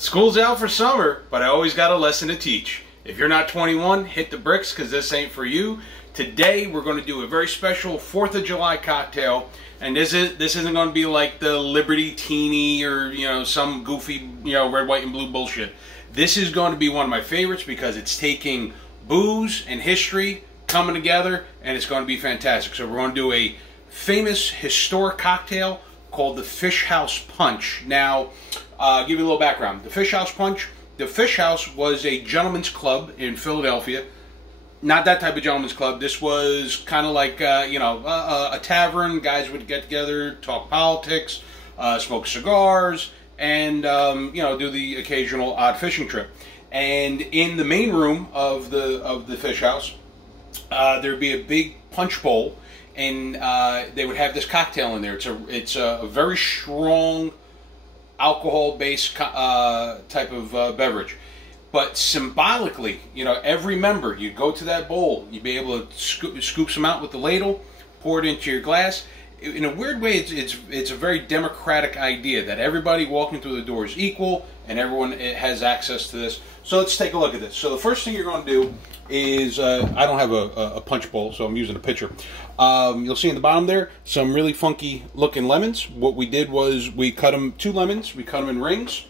School's out for summer, but I always got a lesson to teach. If you're not 21, hit the bricks because this ain't for you. Today we're going to do a very special 4th of July cocktail, and this isn't going to be like the Liberty Teeny or some goofy red, white, and blue bullshit. This is going to be one of my favorites because it's taking booze and history coming together, and it's going to be fantastic. So we're going to do a famous historic cocktail called the Fish House Punch. Now, I'll give you a little background. The Fish House Punch. The Fish House was a gentleman's club in Philadelphia. Not that type of gentleman's club. This was kind of like, a tavern. Guys would get together, talk politics, smoke cigars, and, do the occasional odd fishing trip. And in the main room of the Fish House, there'd be a big punch bowl, and they would have this cocktail in there. It's a very strong alcohol-based type of beverage. But symbolically, every member, you go to that bowl, you'd be able to scoop some out with the ladle, pour it into your glass. In a weird way, it's a very democratic idea that everybody walking through the door is equal and everyone has access to this. So let's take a look at this. So the first thing you're going to do is, I don't have a punch bowl, so I'm using a pitcher. You'll see in the bottom there some really funky looking lemons. What we did was we cut them, 2 lemons, we cut them in rings,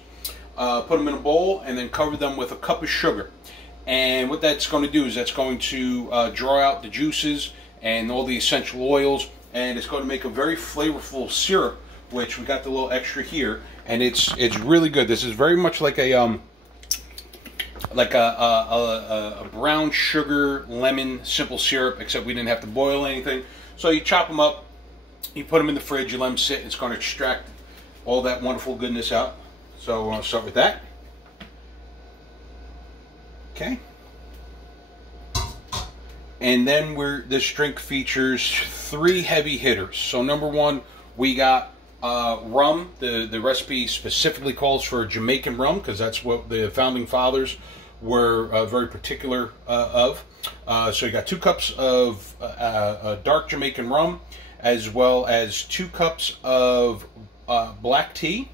put them in a bowl, and then covered them with a cup of sugar. And what that's going to do is that's going to draw out the juices and all the essential oils, and it's going to make a very flavorful syrup, which we got the little extra here, and it's really good. This is very much like a brown sugar lemon simple syrup, except we didn't have to boil anything. So you chop them up, you put them in the fridge, you let them sit. It's going to extract all that wonderful goodness out. So we're going to start with that. Okay. And then this drink features 3 heavy hitters. So number 1, we got rum. The recipe specifically calls for Jamaican rum because that's what the founding fathers were very particular of. So you got 2 cups of dark Jamaican rum, as well as 2 cups of black tea.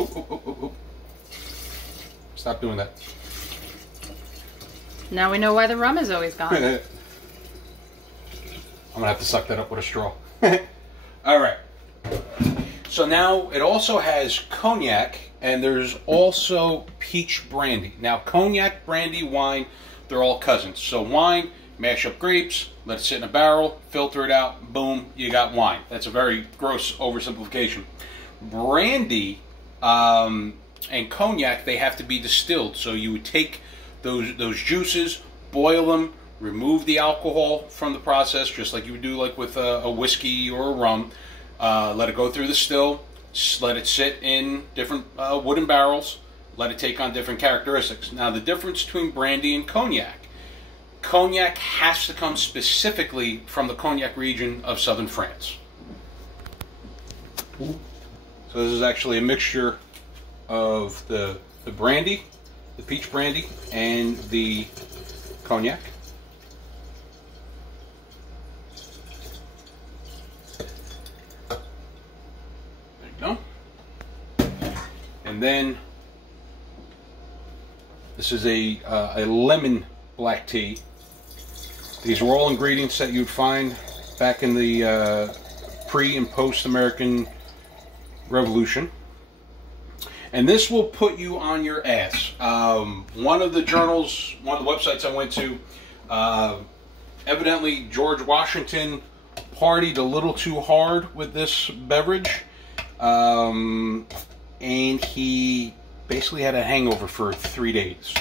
Oh. Stop doing that. Now we know why the rum is always gone. I'm going to have to suck that up with a straw. Alright. So now it also has cognac, and there's also peach brandy. Now cognac, brandy, wine, they're all cousins. So wine, mash up grapes, let it sit in a barrel, filter it out, boom, you got wine. That's a very gross oversimplification. Brandy and cognac, they have to be distilled. So you would take those juices, boil them, remove the alcohol from the process, just like you would do like with a whiskey or a rum. Let it go through the still, let it sit in different wooden barrels, let it take on different characteristics. Now the difference between brandy and cognac. Cognac has to come specifically from the Cognac region of southern France. So this is actually a mixture of the brandy, the peach brandy, and the cognac. There you go. And then this is a lemon black tea. These were all ingredients that you'd find back in the pre and post American Revolution. And this will put you on your ass. One of the journals, one of the websites I went to, evidently George Washington partied a little too hard with this beverage. And he basically had a hangover for 3 days.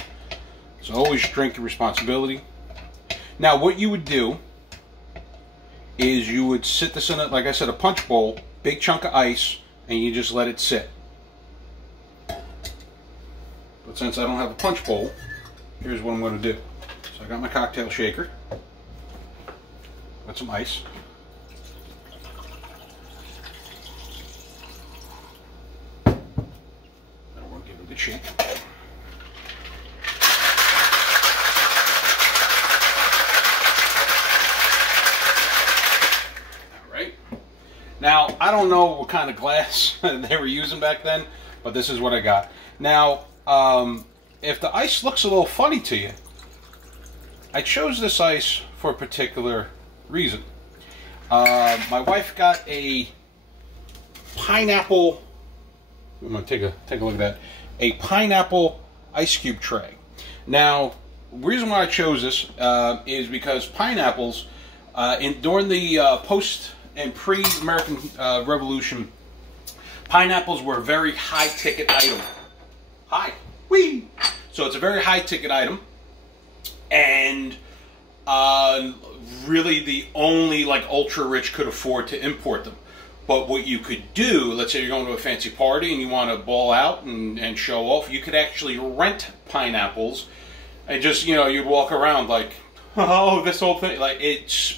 So always drink your responsibility. Now what you would do is you would sit this in, like I said, a punch bowl, big chunk of ice, and you just let it sit. But since I don't have a punch bowl, here's what I'm going to do. So I got my cocktail shaker. Got some ice. And I'm going to give it a good shake. Now, I don't know what kind of glass they were using back then, but this is what I got. Now, if the ice looks a little funny to you, I chose this ice for a particular reason. My wife got a pineapple. I'm gonna take a look at that. A pineapple ice cube tray. Now, the reason why I chose this is because pineapples, during the post and pre-American Revolution, pineapples were a very high-ticket item. Whee! So it's a very high-ticket item, and really the only like ultra-rich could afford to import them. But what you could do, let's say you're going to a fancy party and you want to ball out and show off, you could actually rent pineapples and just, you know, you'd walk around like, oh, this whole thing. Like,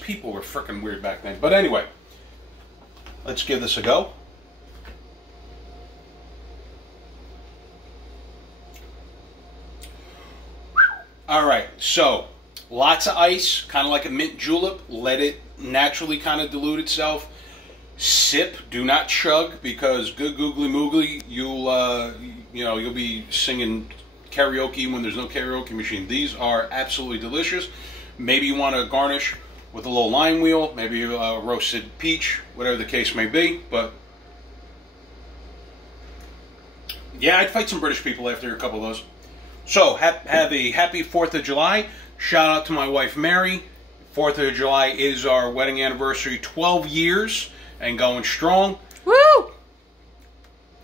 people were freaking weird back then. But anyway, let's give this a go. All right, so lots of ice, kind of like a mint julep. Let it naturally kind of dilute itself. Sip, do not chug, because good googly moogly, you'll be singing karaoke when there's no karaoke machine. These are absolutely delicious. Maybe you want to garnish with a little lime wheel, maybe a roasted peach, whatever the case may be. But yeah, I'd fight some British people after a couple of those. So have a happy 4th of July. Shout out to my wife Mary. 4th of July is our wedding anniversary, 12 years. And going strong. Woo!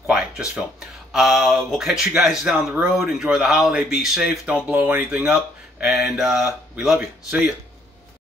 Quiet, just film. We'll catch you guys down the road. Enjoy the holiday. Be safe. Don't blow anything up. And we love you. See ya.